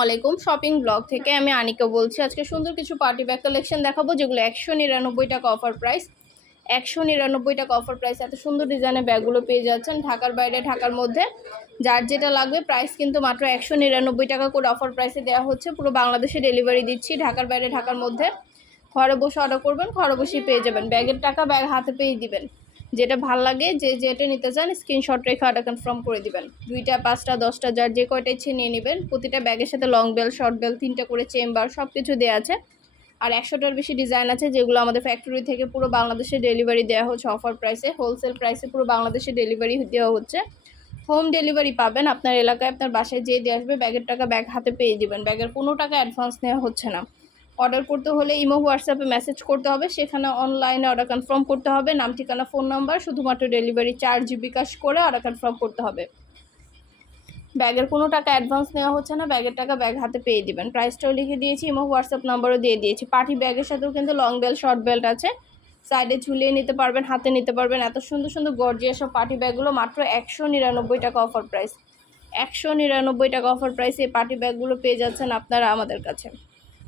আলাইকুম shopping blog থেকে আমি আনিকা বলছি। আজকে সুন্দর কিছু পার্টি ব্যাগ কালেকশন দেখাবো, যেগুলো একশো নিরানব্বই টাকা অফার প্রাইস একশো নিরানব্বই টাকা অফার প্রাইস এত সুন্দর ডিজাইনের ব্যাগগুলো পেয়ে যাচ্ছেন ঢাকার বাইরে, ঢাকার মধ্যে। যার যেটা লাগবে প্রাইস কিন্তু মাত্র একশো নিরানব্বই টাকা করে অফার প্রাইসে দেওয়া হচ্ছে। পুরো বাংলাদেশে ডেলিভারি দিচ্ছি, ঢাকার বাইরে, ঢাকার মধ্যে। ঘরে বসে অর্ডার করবেন, ঘরে বসেই পেয়ে যাবেন। ব্যাগের টাকা ব্যাগ হাতে পেয়ে দিবেন। যেটা ভালো লাগে, যে যেটা নিতে চান স্ক্রিনশট রেখে অর্ডার কনফার্ম করে দিবেন। দুইটা, পাঁচটা, দশটা, যার যে কয়টা ইচ্ছে নিয়ে নেবেন, প্রতিটা ব্যাগের সাথে লং বেল শর্ট বেল তিনটা করে চেম্বার সব কিছু দেওয়া আছে। আর একশোটার বেশি ডিজাইন আছে, যেগুলো আমাদের ফ্যাক্টরি থেকে পুরো বাংলাদেশে ডেলিভারি দেওয়া হচ্ছে অফার প্রাইসে হোলসেল প্রাইসে পুরো বাংলাদেশে ডেলিভারি দেওয়া হচ্ছে। হোম ডেলিভারি পাবেন আপনার এলাকায়, আপনার বাসায় যেয়ে দিয়ে আসবে ব্যাগের টাকা ব্যাগ হাতে পেয়ে দিবেন। ব্যাগের কোনো টাকা অ্যাডভান্স নেওয়া হচ্ছে না। অর্ডার করতে হলে ইমো হোয়াটসঅ্যাপে মেসেজ করতে হবে। সেখানে অনলাইনে অর্ডার কনফার্ম করতে হবে। নাম, ঠিকানা ফোন নাম্বার শুধুমাত্র ডেলিভারি চার্জ বিকাশ করে অর্ডার কনফার্ম করতে হবে। ব্যাগের কোনো টাকা অ্যাডভান্স নেওয়া হচ্ছে না। ব্যাগের টাকা ব্যাগ হাতে পেয়ে দিবেন। প্রাইসটাও লিখে দিয়েছি, ইমো হোয়াটসঅ্যাপ নাম্বারও দিয়ে দিয়েছি। পার্টি ব্যাগের সাথেও কিন্তু লং বেল্ট শর্ট বেল্ট আছে। সাইডে ঝুলিয়ে নিতে পারবেন, হাতে নিতে পারবেন। এত সুন্দর সুন্দর গর্জিয়া সব পার্টি ব্যাগগুলো মাত্র একশো নিরানব্বই টাকা অফার প্রাইস একশো নিরানব্বই টাকা অফার প্রাইসে এই পার্টি ব্যাগগুলো পেয়ে যাচ্ছেন আপনারা আমাদের কাছে।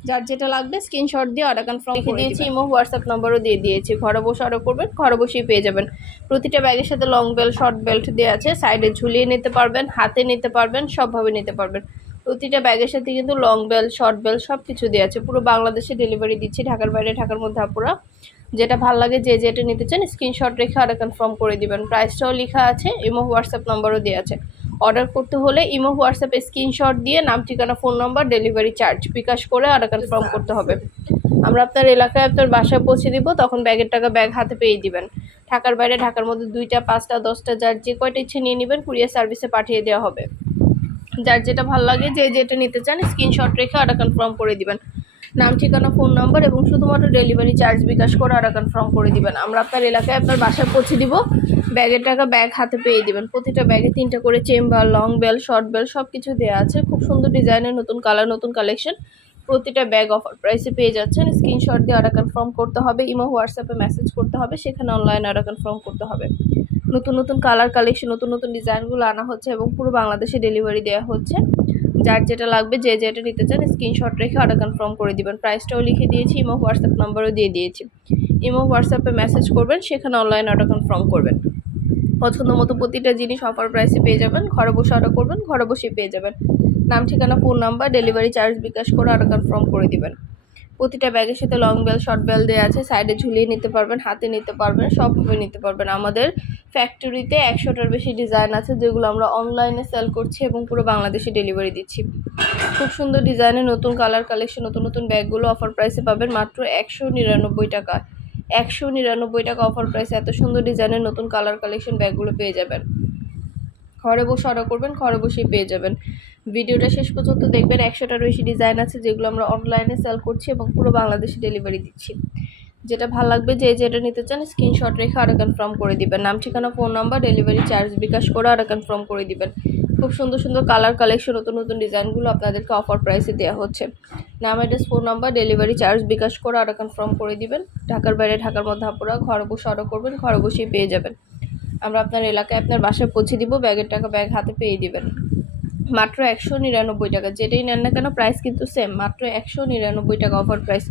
যার যেটা লাগবে স্ক্রিনশট দিয়ে অর্ডার কনফার্ম করে দিয়েছি ইমো হোয়াটসঅ্যাপ নাম্বারও দিয়ে দিয়েছি। ঘরে বসে অর্ডার করবেন ঘরে বসেই পেয়ে যাবেন। প্রতিটা ব্যাগের সাথে লং বেল্ট শর্ট বেল্ট দেওয়া আছে। সাইডে ঝুলিয়ে নিতে পারবেন হাতে নিতে পারবেন সবভাবে নিতে পারবেন। প্রতিটা ব্যাগের সাথে কিন্তু লং বেল্ট শর্ট বেল্ট সব কিছু দেওয়া আছে। পুরো বাংলাদেশে ডেলিভারি দিচ্ছি ঢাকার বাইরে ঢাকার মধ্যে আপুরা। যেটা ভালো লাগে যে যেটা নিতে চান স্ক্রিনশট রেখে অর্ডার কনফার্ম করে দিবেন। প্রাইসটাও লেখা আছে ইমো হোয়াটসঅ্যাপ নাম্বারও দেওয়া আছে। অর্ডার করতে হলে ইমো, হোয়াটসঅ্যাপে স্ক্রিনশট দিয়ে নাম, ঠিকানা, phone number, delivery charge bKash করে অর্ডার কনফার্ম করতে হবে। আমরা আপনার এলাকায় আপনার বাসায় পৌঁছে দিব, তখন ব্যাগের টাকা ব্যাগ হাতে পেয়ে দিবেন। ঢাকার বাইরে, ঢাকার মধ্যে দুইটা, পাঁচটা, দশটা, যার যে কয়টা ইচ্ছে নিয়ে নেবেন, কুরিয়ার সার্ভিসে পাঠিয়ে দেওয়া হবে। যার যেটা ভালো লাগে, যে যেটা নিতে চান, স্ক্রিনশট রেখে অর্ডার কনফার্ম করে দিবেন। নাম, ঠিকানা ফোন নাম্বার এবং শুধুমাত্র ডেলিভারি চার্জ বিকাশ করে অর্ডার কনফার্ম করে দিবেন। আমরা আপনার এলাকায় আপনার বাসায় পৌঁছে দিব। ব্যাগের টাকা ব্যাগ হাতে পেয়ে দিবেন। প্রতিটা ব্যাগে তিনটা করে chamber long belt short belt সব কিছু দেওয়া আছে। খুব সুন্দর ডিজাইনের নতুন কালার নতুন কালেকশন প্রতিটা ব্যাগ অফার প্রাইসে পেয়ে যাচ্ছেন। স্ক্রিনশট দিয়ে অর্ডার কনফার্ম করতে হবে। ইমো হোয়াটসঅ্যাপে মেসেজ করতে হবে। সেখানে অনলাইনে অর্ডার কনফার্ম করতে হবে। নতুন নতুন কালার কালেকশন নতুন নতুন ডিজাইনগুলো আনা হচ্ছে এবং পুরো বাংলাদেশে ডেলিভারি দেওয়া হচ্ছে। যার যেটা লাগবে, যে যেটা নিতে চান স্ক্রিনশট রেখে অর্ডার কনফার্ম করে দিবেন। প্রাইসটাও লিখে দিয়েছি ইমো হোয়াটসঅ্যাপ নাম্বারও দিয়ে দিয়েছি। ইমো হোয়াটসঅ্যাপে মেসেজ করবেন, সেখানে অনলাইন অর্ডার কনফার্ম করবেন। পছন্দ মতো প্রতিটা জিনিস অফার প্রাইসে পেয়ে যাবেন। ঘরে বসে অর্ডার করবেন, ঘরে বসে পেয়ে যাবেন। নাম, ঠিকানা phone number delivery charge bKash করে অর্ডার কনফার্ম করে দিবেন। প্রতিটা ব্যাগের সাথে লং বেল শর্ট বেল দেওয়া আছে। সাইডে ঝুলিয়ে নিতে পারবেন, হাতে নিতে পারবেন সবভাবে নিতে পারবেন। আমাদের ফ্যাক্টরিতে একশোটার বেশি ডিজাইন আছে, যেগুলো আমরা অনলাইনে সেল করছি এবং পুরো বাংলাদেশে ডেলিভারি দিচ্ছি। খুব সুন্দর ডিজাইনের নতুন কালার কালেকশন নতুন নতুন ব্যাগগুলো অফার প্রাইসে পাবেন মাত্র একশো নিরানব্বই টাকা। একশো নিরানব্বই টাকা অফার প্রাইসে এত সুন্দর ডিজাইনের নতুন কালার কালেকশন ব্যাগগুলো পেয়ে যাবেন। ঘরে বসে অর্ডার করবেন, ঘরে বসেই পেয়ে যাবেন। ভিডিওটা শেষ পর্যন্ত দেখবেন একশোটার বেশি ডিজাইন আছে যেগুলো আমরা অনলাইনে সেল করছি এবং পুরো বাংলাদেশে ডেলিভারি দিচ্ছি। যেটা ভালো লাগবে, যে যেটা নিতে চান স্ক্রিনশট রেখে অর্ডার কনফার্ম করে দিবেন। নাম, ঠিকানা phone number delivery charge bKash করে অর্ডার কনফার্ম করে দিবেন। খুব সুন্দর সুন্দর কালার কালেকশন নতুন নতুন ডিজাইনগুলো আপনাদেরকে অফার প্রাইসে দেওয়া হচ্ছে। নাম address phone number delivery charge bKash করে অর্ডার কনফার্ম করে দিবেন। ঢাকার বাইরে, ঢাকার মধ্যে আপনারা ঘরে বসে অর্ডার করবেন, ঘরে বসেই পেয়ে যাবেন। আমরা আপনার এলাকায় আপনার বাসায় পৌঁছে দিব, ব্যাগের টাকা ব্যাগ হাতে পেয়ে দিবেন। মাত্র একশো নিরানব্বই টাকা, যেটাই নেন না কেন প্রাইস কিন্তু সেম মাত্র একশো নিরানব্বই টাকা অফার প্রাইস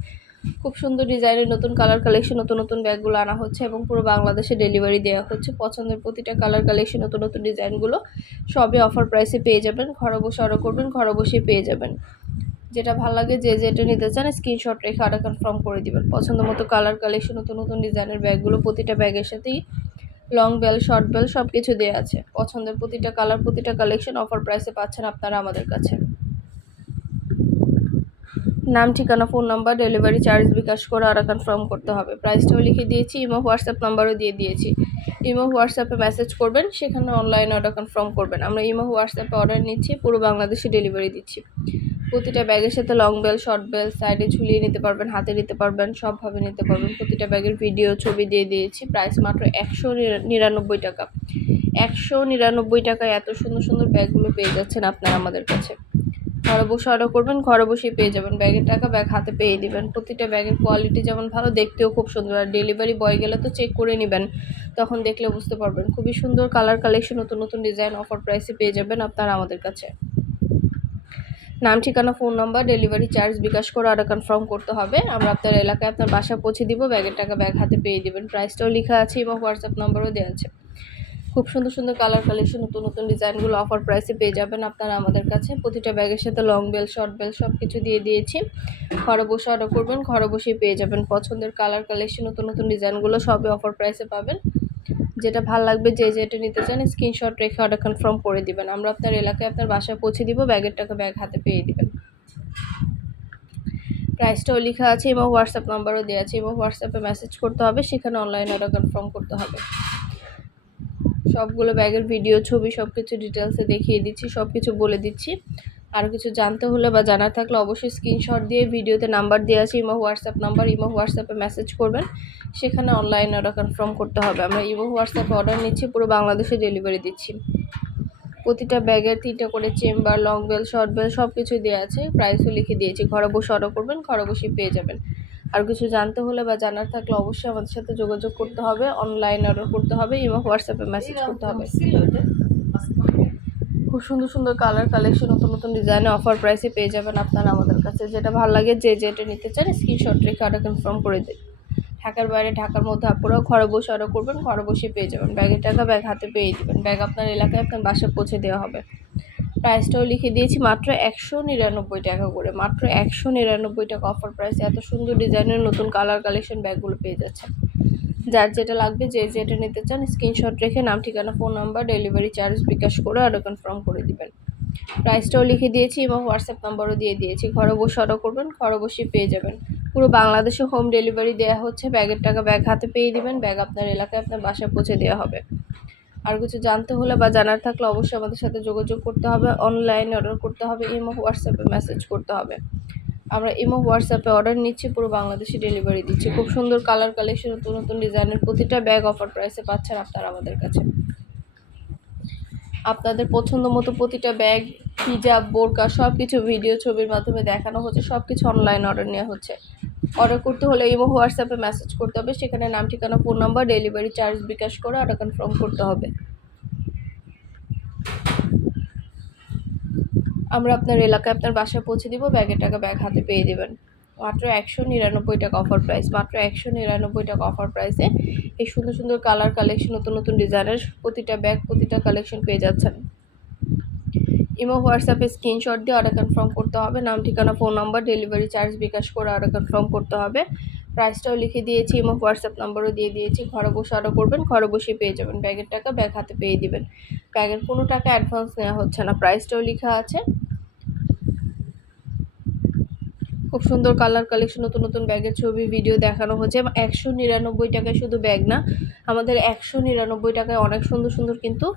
খুব সুন্দর ডিজাইনের নতুন কালার কালেকশন নতুন নতুন ব্যাগগুলো আনা হচ্ছে এবং পুরো বাংলাদেশে ডেলিভারি দেওয়া হচ্ছে। পছন্দের প্রতিটা কালার কালেকশন নতুন নতুন ডিজাইনগুলো সবই অফার প্রাইসে পেয়ে যাবেন। ঘরে বসে অর্ডার করবেন, ঘরে বসেই পেয়ে যাবেন। যেটা ভালো লাগে যে যেটা নিতে চান স্ক্রিনশট রেখে অর্ডার কনফার্ম করে দিবেন। পছন্দ মতো কালার কালেকশন নতুন নতুন ডিজাইনের ব্যাগগুলো প্রতিটা ব্যাগের সাথেই লং বেল শর্ট বেল সব কিছু দেওয়া আছে। পছন্দের প্রতিটা কালার প্রতিটা কালেকশন অফার প্রাইসে পাচ্ছেন আপনারা আমাদের কাছে। নাম, ঠিকানা phone number delivery charge bKash করে অর্ডার কনফার্ম করতে হবে। প্রাইসটাও লিখে দিয়েছি ইমো হোয়াটসঅ্যাপ নাম্বারও দিয়ে দিয়েছি। ইমো হোয়াটসঅ্যাপে মেসেজ করবেন, সেখানে অনলাইন অর্ডার কনফার্ম করবেন। আমরা ইমো হোয়াটসঅ্যাপে অর্ডার নিচ্ছি, পুরো বাংলাদেশে ডেলিভারি দিচ্ছি। প্রতিটা ব্যাগের সাথে লং বেল শর্ট বেল সাইডে ঝুলিয়ে নিতে পারবেন, হাতে নিতে পারবেন, সবভাবে নিতে পারবেন। প্রতিটা ব্যাগের ভিডিও ছবি দিয়ে দিয়েছি প্রাইস মাত্র একশো নিরানব্বই টাকা। একশো নিরানব্বই টাকায় এত সুন্দর সুন্দর ব্যাগগুলো পেয়ে যাচ্ছেন আপনারা আমাদের কাছে। ঘরে বসে অর্ডার করবেন, ঘরে বসেই পেয়ে যাবেন। ব্যাগের টাকা ব্যাগ হাতে পেয়ে দিবেন। প্রতিটা ব্যাগের কোয়ালিটি যেমন ভালো, দেখতেও খুব সুন্দর। আর ডেলিভারি বয় গেলে তো চেক করে নেবেন, তখন দেখলে বুঝতে পারবেন। খুবই সুন্দর কালার কালেকশন নতুন নতুন ডিজাইন অফার প্রাইসে পেয়ে যাবেন আপনারা আমাদের কাছে। নাম, ঠিকানা phone number delivery charge bKash করে অর্ডার কনফার্ম করতে হবে। আমরা আপনার এলাকায় আপনার বাসা পৌঁছে দিব ব্যাগের টাকা ব্যাগ হাতে পেয়ে দিবেন। প্রাইসটাও লেখা আছে এবং হোয়াটসঅ্যাপ নাম্বারও দেওয়া আছে। খুব সুন্দর সুন্দর কালার কালেকশন নতুন নতুন ডিজাইনগুলো অফার প্রাইসে পেয়ে যাবেন আপনারা আমাদের কাছে। প্রতিটা ব্যাগের সাথে লং বেল শর্ট বেল সব কিছু দিয়ে দিয়েছি। ঘরে বসে অর্ডার করবেন, ঘরে বসেই পেয়ে যাবেন। পছন্দের কালার কালেকশন নতুন নতুন ডিজাইনগুলো সবই অফার প্রাইসে পাবেন। যেটা ভালো লাগবে যে যেটা নিতে চান স্ক্রিনশট রেখে অর্ডার কনফার্ম করে দিবেন। আমরা আপনার এলাকায় আপনার বাসায় পৌঁছে দিব ব্যাগের টাকা ব্যাগ হাতে পেয়ে দিবেন। প্রাইসটাও লেখা আছে এবং হোয়াটসঅ্যাপ নাম্বারও দেওয়া আছে এবং হোয়াটসঅ্যাপে মেসেজ করতে হবে, সেখানে অনলাইন অর্ডার কনফার্ম করতে হবে। সবগুলো ব্যাগের ভিডিও ছবি সব কিছু ডিটেলসে দেখিয়ে দিচ্ছি সব কিছু বলে দিচ্ছি। আর কিছু জানতে হলে বা জানার থাকলে অবশ্যই স্ক্রিনশট দিয়ে ভিডিওতে নাম্বার দেওয়া আছে ইমো হোয়াটসঅ্যাপ নাম্বার ইমো হোয়াটসঅ্যাপে মেসেজ করবেন। সেখানে অনলাইন অর্ডার কনফার্ম করতে হবে। আমরা ইমো হোয়াটসঅ্যাপে অর্ডার নিচ্ছি পুরো বাংলাদেশে ডেলিভারি দিচ্ছি। প্রতিটা ব্যাগের তিনটা করে chamber long belt short belt সব কিছু দেওয়া আছে। প্রাইসও লিখে দিয়েছি। ঘরে বসে অর্ডার করবেন ঘরে বসেই পেয়ে যাবেন। আর কিছু জানতে হলে বা জানার থাকলে অবশ্যই আমাদের সাথে যোগাযোগ করতে হবে। অনলাইন অর্ডার করতে হবে এবং হোয়াটসঅ্যাপে মেসেজ করতে হবে। খুব সুন্দর সুন্দর কালার কালেকশন নতুন নতুন ডিজাইনে অফার প্রাইসে পেয়ে যাবেন আপনারা আমাদের কাছে। যেটা ভালো লাগে, যে যেটা নিতে চান স্ক্রিনশট রেখে অর্ডার কনফার্ম করে দিন। ঢাকার বাইরে, ঢাকার মধ্যে আপনারাও ঘরে বসে অর্ডার করবেন, ঘরে বসে পেয়ে যাবেন। ব্যাগের টাকা ব্যাগ হাতে পেয়ে দিবেন। ব্যাগ আপনার এলাকায়, আপনার বাসায় পৌঁছে দেওয়া হবে। প্রাইসটাও লিখে দিয়েছি, মাত্র একশো নিরানব্বই টাকা করে। মাত্র একশো নিরানব্বই টাকা অফার প্রাইস এত সুন্দর ডিজাইনের নতুন কালার কালেকশন ব্যাগগুলো পেয়ে যাচ্ছেন। যার যেটা লাগবে, যে যেটা নিতে চান স্ক্রিনশট রেখে নাম, ঠিকানা phone number delivery charge bKash করে অর্ডার কনফার্ম করে দিবেন। প্রাইসটাও লিখে দিয়েছি এবং হোয়াটসঅ্যাপ নাম্বারও দিয়ে দিয়েছি। ঘরে বসে অর্ডার করবেন, ঘরে বসে পেয়ে যাবেন। পুরো বাংলাদেশে হোম ডেলিভারি দেওয়া হচ্ছে। ব্যাগের টাকা ব্যাগ হাতে পেয়ে দিবেন। ব্যাগ আপনার এলাকায়, আপনার বাসায় পৌঁছে দেওয়া হবে। আর কিছু জানতে হলে বা জানার থাকলে অবশ্যই আমাদের সাথে যোগাযোগ করতে হবে। অনলাইনে অর্ডার করতে হবে ইমো হোয়াটসঅ্যাপে মেসেজ করতে হবে। আমরা ইমো হোয়াটসঅ্যাপে অর্ডার নিচ্ছি, পুরো বাংলাদেশে ডেলিভারি দিচ্ছি। খুব সুন্দর কালার কালেকশন নতুন নতুন ডিজাইনের প্রতিটা ব্যাগ অফার প্রাইসে পাচ্ছেন আপনারা আমাদের কাছে। আপনাদের পছন্দ মতো প্রতিটা ব্যাগ হিজাব বোরকা সব কিছু ভিডিও ছবির মাধ্যমে দেখানো হচ্ছে সব কিছু অনলাইন অর্ডার নেওয়া হচ্ছে। অর্ডার করতে হলে ইমো হোয়াটসঅ্যাপে মেসেজ করতে হবে, সেখানে নাম, ঠিকানা phone number delivery charge bKash করে অর্ডার কনফার্ম করতে হবে। আমরা আপনার এলাকায় আপনার বাসায় পৌঁছে দিব, ব্যাগের টাকা ব্যাগ হাতে পেয়ে দেবেন। মাত্র একশো নিরানব্বই টাকা অফার প্রাইস মাত্র একশো নিরানব্বই টাকা অফার প্রাইসে এই সুন্দর সুন্দর কালার কালেকশন নতুন নতুন ডিজাইনের প্রতিটা ব্যাগ প্রতিটা কালেকশন পেয়ে যাচ্ছেন। ইমো হোয়াটসঅ্যাপে স্ক্রিনশট দিয়ে অর্ডার কনফার্ম করতে হবে। নাম, ঠিকানা phone number delivery charge bKash করে অর্ডার কনফার্ম করতে হবে। প্রাইসটাও লিখে দিয়েছি, ইমো হোয়াটসঅ্যাপ নাম্বারও দিয়ে দিয়েছি। ঘরে বসে অর্ডার করবেন, ঘরে বসে পেয়ে যাবেন। ব্যাগের টাকা ব্যাগ হাতে পেয়ে দিবেন। ব্যাগের কোনো টাকা অ্যাডভান্স নেওয়া হচ্ছে না। প্রাইসটাও লেখা আছে। খুব সুন্দর কালার কালেকশন নতুন নতুন ব্যাগের ছবি ভিডিও দেখানো হচ্ছে। একশো নিরানব্বই টাকায় শুধু ব্যাগ না, আমাদের একশো নিরানব্বই টাকায় অনেক সুন্দর সুন্দর কিন্তু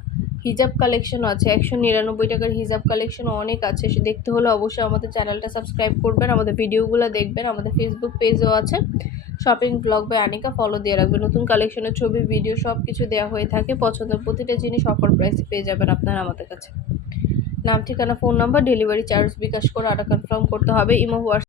হিজাব কালেকশন আছে। একশো নিরানব্বই টাকার হিজাব কালেকশন অনেক আছে। সে দেখতে হলে অবশ্যই আমাদের চ্যানেলটা সাবস্ক্রাইব করবেন, আমাদের ভিডিওগুলো দেখবেন, আমাদের ফেসবুক পেজও আছে। শপিং ব্লগ বা আনিকা ফলো দিয়ে রাখবেন। নতুন কালেকশনের ছবি ভিডিও সব কিছু দেওয়া হয়ে থাকে। পছন্দের প্রতিটা জিনিস অফার প্রাইসে পেয়ে যাবেন আপনারা আমাদের কাছে। নাম, ঠিকানা phone number delivery charge bKash করে অর্ডার কনফার্ম করতে হবে। ইমো হোয়াটস